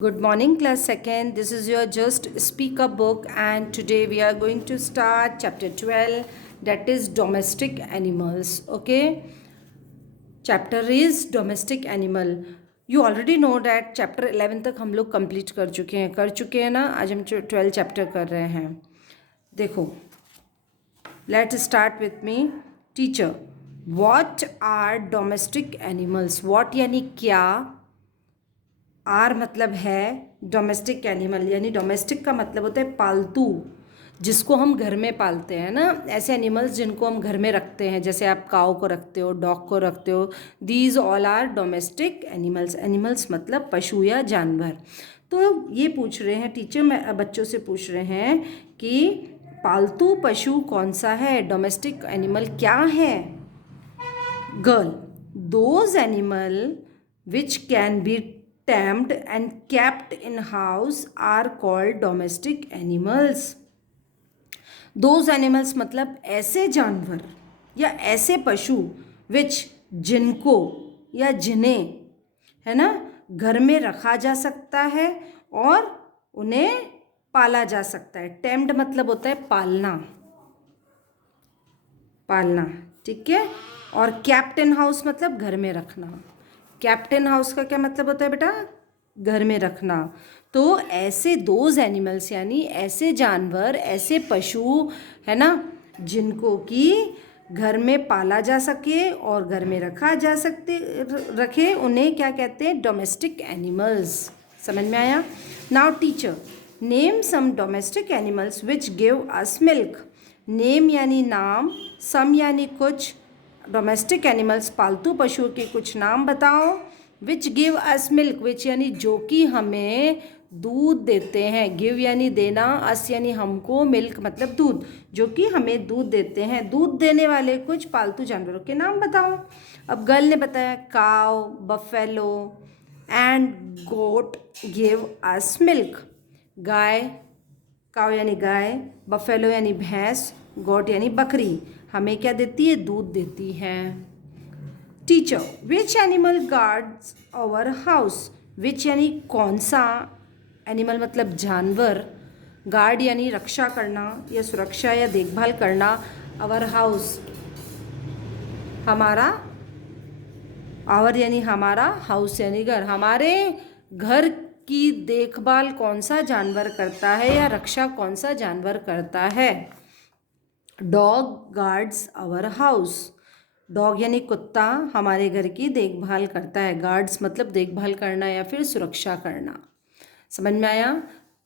Good morning, class second. This is your Just Speak Up book, and today we are going to start chapter 12, that is domestic animals. Okay, chapter is domestic animal. You already know that chapter 11 तक हम लोग complete कर चुके हैं ना. आज हम 12 chapter कर रहे हैं. देखो, let's start with me. Teacher, what are domestic animals? What यानी क्या, आर मतलब है डोमेस्टिक एनिमल, यानी डोमेस्टिक का मतलब होता है पालतू, जिसको हम घर में पालते हैं ना. ऐसे एनिमल्स जिनको हम घर में रखते हैं, जैसे आप काऊ को रखते हो, डॉग को रखते हो. These all are domestic animals. Animals मतलब पशु या जानवर. तो ये पूछ रहे हैं टीचर, मैं बच्चों से पूछ रहे हैं कि पालतू पशु कौन सा है, डोमेस्टिक एनिमल क्या है. Girl, those animal which can be tamed and kept in house are called domestic animals. Those animals मतलब ऐसे जानवर या ऐसे पशु which जिनको या जिन्हें, है ना, घर में रखा जा सकता है और उन्हें पाला जा सकता है. टेम्ड मतलब होता है पालना, पालना, ठीक है. और kept in house मतलब घर में रखना. कैप्टन हाउस का क्या मतलब होता है बेटा, घर में रखना. तो ऐसे दोज एनिमल्स यानी ऐसे जानवर, ऐसे पशु, है ना, जिनको कि घर में पाला जा सके और घर में रखा जा सकते रखे, उन्हें क्या कहते हैं, डोमेस्टिक एनिमल्स. समझ में आया. Now teacher, name some domestic animals which give us milk. Name यानी नाम, सम यानी कुछ, डोमेस्टिक एनिमल्स पालतू पशुओं के कुछ नाम बताओ. विच गिव अस मिल्क, विच यानी जो कि हमें दूध देते हैं. गिव यानी देना, अस यानी हमको, मिल्क मतलब दूध, जो कि हमें दूध देते हैं. दूध देने वाले कुछ पालतू जानवरों के नाम बताओ. अब गर्ल ने बताया cow, buffalo and goat give us milk. गाय, काव यानी गाय, बफेलो यानी भैंस, गोट यानी बकरी हमें क्या देती है, दूध देती है. Teacher, which animal guards our house. Which यानी कौन सा, एनिमल मतलब जानवर, गार्ड यानी रक्षा करना या सुरक्षा या देखभाल करना, आवर हाउस हमारा, आवर यानी हमारा, हाउस यानी घर, हमारे घर की देखभाल कौन सा जानवर करता है या रक्षा कौन सा जानवर करता है. Dog guards our house. Dog यानी कुत्ता हमारे घर की देखभाल करता है. गार्ड्स मतलब देखभाल करना या फिर सुरक्षा करना. समझ में आया.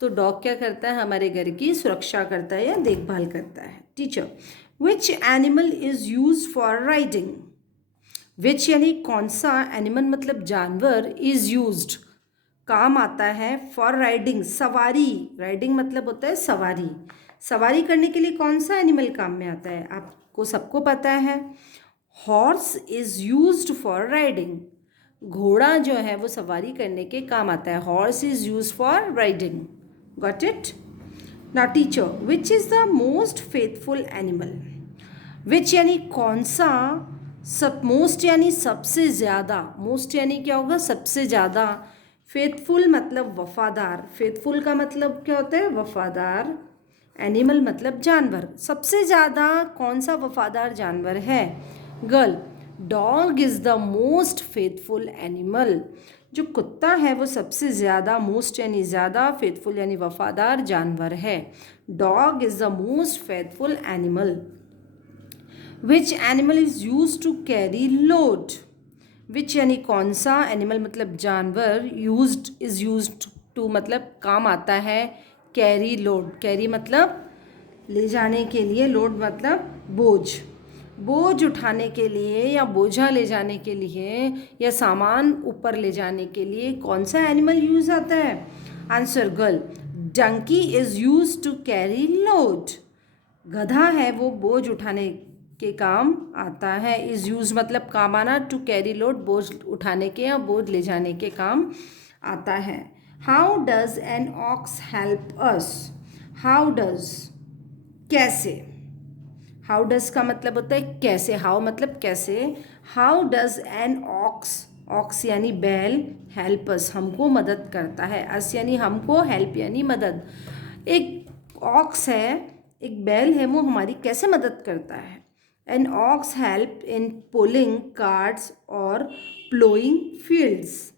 तो डॉग क्या करता है, हमारे घर की सुरक्षा करता है या देखभाल करता है. Teacher, which animal is use for riding. Which यानी कौन सा, एनिमल मतलब जानवर, इज यूज्ड काम आता है, फॉर राइडिंग सवारी. राइडिंग मतलब होता है सवारी. सवारी करने के लिए कौन सा एनिमल काम में आता है, आपको सबको पता है. Horse is used for riding. घोड़ा जो है वो सवारी करने के काम आता है. Horse is used for riding. Got it. Now teacher, which is the most faithful animal. Which यानी कौन सा, सब, मोस्ट यानी सबसे ज़्यादा, मोस्ट यानी क्या होगा, सबसे ज़्यादा. फेथफुल मतलब वफादार. फेथफुल का मतलब क्या होता है, वफादार. एनिमल मतलब जानवर. सबसे ज़्यादा कौन सा वफादार जानवर है. Girl, dog is the most faithful animal. जो कुत्ता है वो सबसे ज़्यादा, मोस्ट यानी ज़्यादा, फेथफुल यानी वफादार जानवर है. Dog is the most faithful animal. Which animal is use to carry load. Which यानी कौन सा, एनिमल मतलब जानवर, यूज्ड इज़ यूज्ड टू मतलब काम आता है, कैरी लोड. कैरी मतलब ले जाने के लिए, लोड मतलब बोझ. बोझ उठाने के लिए या बोझा ले जाने के लिए या सामान ऊपर ले जाने के लिए कौन सा एनिमल यूज आता है. Answer girl, donkey is use to carry load. गधा है वो बोझ उठाने के काम आता है. इज़ यूज मतलब काम आना, टू कैरी लोड बोझ उठाने के या बोझ ले जाने के काम आता है. How does an ox help us. How does कैसे. हाउ डज का मतलब होता है कैसे. हाउ मतलब कैसे. How does an ox, ox यानी बैल, हेल्प अस हमको मदद करता है, अस यानी हमको, हेल्प यानी मदद। एक ऑक्स है, एक बैल है, वो हमारी कैसे मदद करता है? N ox help in pulling carts और प्लोइंग फील्ड्स।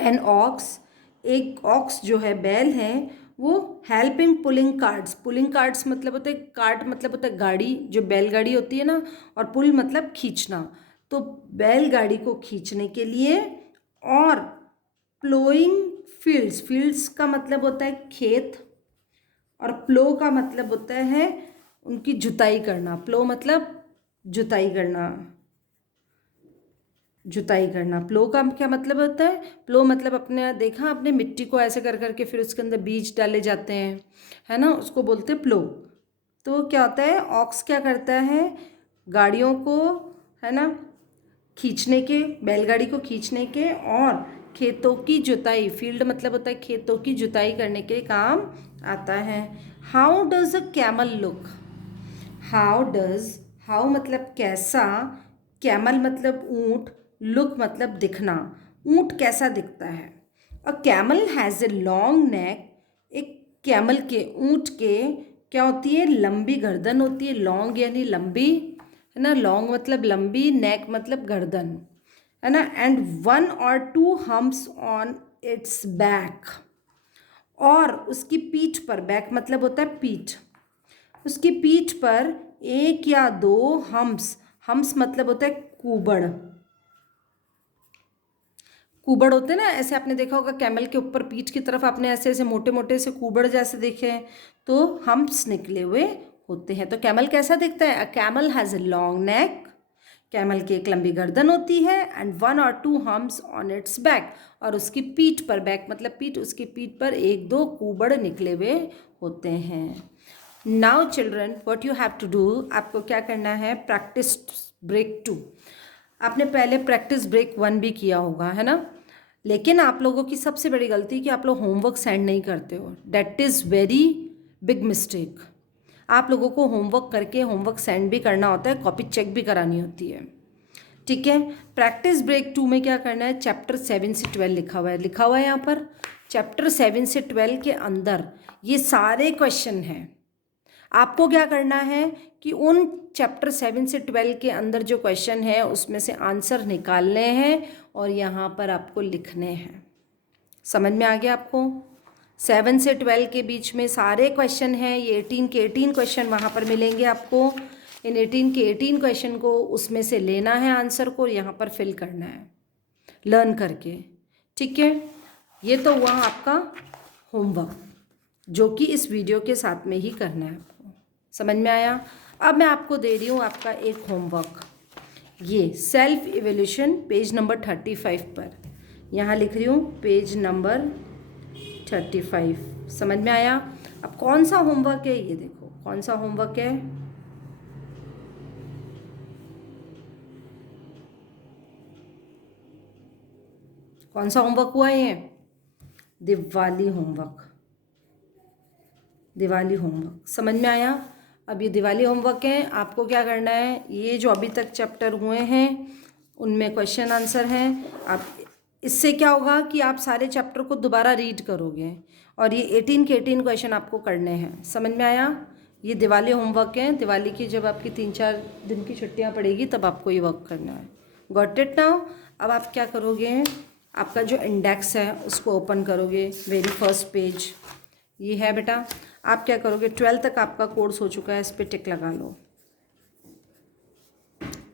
एन ऑक्स, एक ऑक्स जो है, बैल है, वो help in pulling carts, pulling carts मतलब होता है, कार्ट मतलब होता है गाड़ी, जो बैलगाड़ी होती है ना, और पुल मतलब खींचना, तो बैलगाड़ी को खींचने के लिए, और प्लोइंग फील्ड्स, फील्ड्स का मतलब होता है खेत, और प्लो का मतलब होता है उनकी जुताई करना, प्लो मतलब जुताई करना, जुताई करना। प्लो का क्या मतलब होता है? प्लो मतलब अपने देखा आपने मिट्टी को ऐसे कर करके फिर उसके अंदर बीज डाले जाते हैं, है ना, उसको बोलते हैं प्लो। तो क्या होता है, ऑक्स क्या करता है, गाड़ियों को, है ना, खींचने के, बैलगाड़ी को खींचने के, और खेतों की जुताई, फील्ड मतलब होता है खेतों की जुताई करने के काम आता है। How does a camel look? How does, how मतलब कैसा, कैमल मतलब ऊँट, लुक मतलब दिखना, ऊँट कैसा दिखता है? A camel has a long neck, एक कैमल के, ऊँट के क्या होती है, लंबी गर्दन होती है, लॉन्ग यानी लंबी, है ना, लॉन्ग मतलब लंबी, नेक मतलब गर्दन, है ना, and 1 or 2 humps on it's back, और उसकी पीठ पर, बैक मतलब होता है पीठ, उसकी पीठ पर 1 या 2 हम्प्स, हम्प्स मतलब होता है कुबड़, कुबड़ होते हैं ना, ऐसे आपने देखा होगा कैमल के ऊपर पीठ की तरफ आपने ऐसे ऐसे मोटे मोटे से कुबड़ जैसे देखे हैं, तो हम्प्स निकले हुए होते हैं। तो कैमल कैसा दिखता है? A camel has a long neck, camel की एक लंबी गर्दन होती है, and 1 or 2 humps on it's back, और उसकी पीठ पर, बैक मतलब पीठ, उसकी पीठ पर 1-2 कुबड़ निकले हुए होते हैं। Now children what you have to do, आपको क्या करना है, प्रैक्टिस ब्रेक 2। आपने पहले प्रैक्टिस ब्रेक 1 भी किया होगा, है ना, लेकिन आप लोगों की सबसे बड़ी गलती कि आप लोग होमवर्क सेंड नहीं करते हो, that is very big mistake. आप लोगों को होमवर्क करके होमवर्क सेंड भी करना होता है, कॉपी चेक भी करानी होती है, ठीक है। प्रैक्टिस ब्रेक 2 में क्या करना है, चैप्टर 7 से 12 लिखा हुआ है, लिखा हुआ है यहाँ पर, चैप्टर 7 से 12 के अंदर ये सारे क्वेश्चन हैं। आपको क्या करना है कि उन चैप्टर 7 से 12 के अंदर जो क्वेश्चन है उसमें से आंसर निकालने हैं और यहाँ पर आपको लिखने हैं। समझ में आ गया आपको? 7 से 12 के बीच में सारे क्वेश्चन हैं, ये 18 के 18 क्वेश्चन वहाँ पर मिलेंगे आपको। इन 18 के 18 क्वेश्चन को उसमें से लेना है आंसर को, यहाँ पर फिल करना है लर्न करके, ठीक है। ये तो हुआ आपका होमवर्क, जो कि इस वीडियो के साथ में ही करना है आपको। समझ में आया? अब मैं आपको दे रही हूँ आपका एक होमवर्क, ये सेल्फ इवैल्यूएशन पेज नंबर 35 पर, यहाँ लिख रही हूँ पेज नंबर 35। समझ में आया? अब कौन सा होमवर्क है ये देखो, कौन सा होमवर्क है, कौन सा होमवर्क हुआ ये, दिवाली होमवर्क, दिवाली होमवर्क। समझ में आया? अब ये दिवाली होमवर्क है, आपको क्या करना है, ये जो अभी तक चैप्टर हुए हैं उनमें क्वेश्चन आंसर हैं। आप इससे क्या होगा कि आप सारे चैप्टर को दोबारा रीड करोगे और ये 18 के 18 क्वेश्चन आपको करने हैं। समझ में आया? ये दिवाली होमवर्क है, दिवाली की जब आपकी 3-4 दिन की छुट्टियां पड़ेगी तब आपको ये वर्क करना है। Got it now? अब आप क्या करोगे, आपका जो इंडेक्स है उसको ओपन करोगे, वेरी फर्स्ट पेज ये है बेटा। आप क्या करोगे, 12 तक आपका कोर्स हो चुका है, इस पर टिक लगा लो।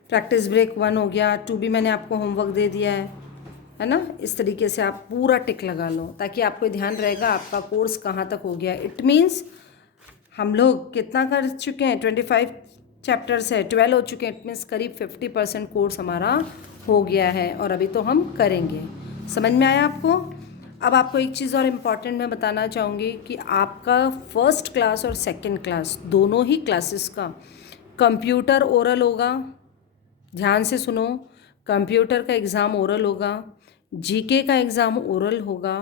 प्रैक्टिस ब्रेक 1 हो गया, 2 भी मैंने आपको होमवर्क दे दिया है ना। इस तरीके से आप पूरा टिक लगा लो ताकि आपको ध्यान रहेगा आपका कोर्स कहाँ तक हो गया। इट मीन्स हम लोग कितना कर चुके हैं, 25 चैप्टर्स है, 12 हो चुके हैं, इट मीन्स करीब 50% कोर्स हमारा हो गया है और अभी तो हम करेंगे। समझ में आया आपको? अब आपको एक चीज़ और इम्पॉर्टेंट मैं बताना चाहूँगी कि आपका फर्स्ट क्लास और सेकंड क्लास दोनों ही क्लासेस का कंप्यूटर ओरल होगा। ध्यान से सुनो, कंप्यूटर का एग्ज़ाम ओरल होगा, जीके का एग्ज़ाम ओरल होगा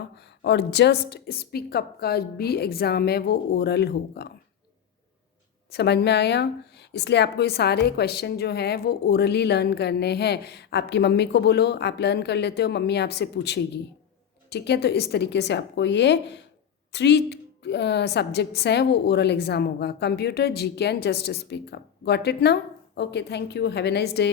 और जस्ट स्पीक अप का भी एग्ज़ाम है वो ओरल होगा। समझ में आया? इसलिए आपको ये सारे क्वेश्चन जो हैं वो ओरली लर्न करने हैं। आपकी मम्मी को बोलो, आप लर्न कर लेते हो, मम्मी आपसे पूछेगी, ठीक है। तो इस तरीके से आपको ये 3 सब्जेक्ट्स हैं वो ओरल एग्ज़ाम होगा, computer, GK and just speak up. Got it now? Okay, thank you, have a nice day.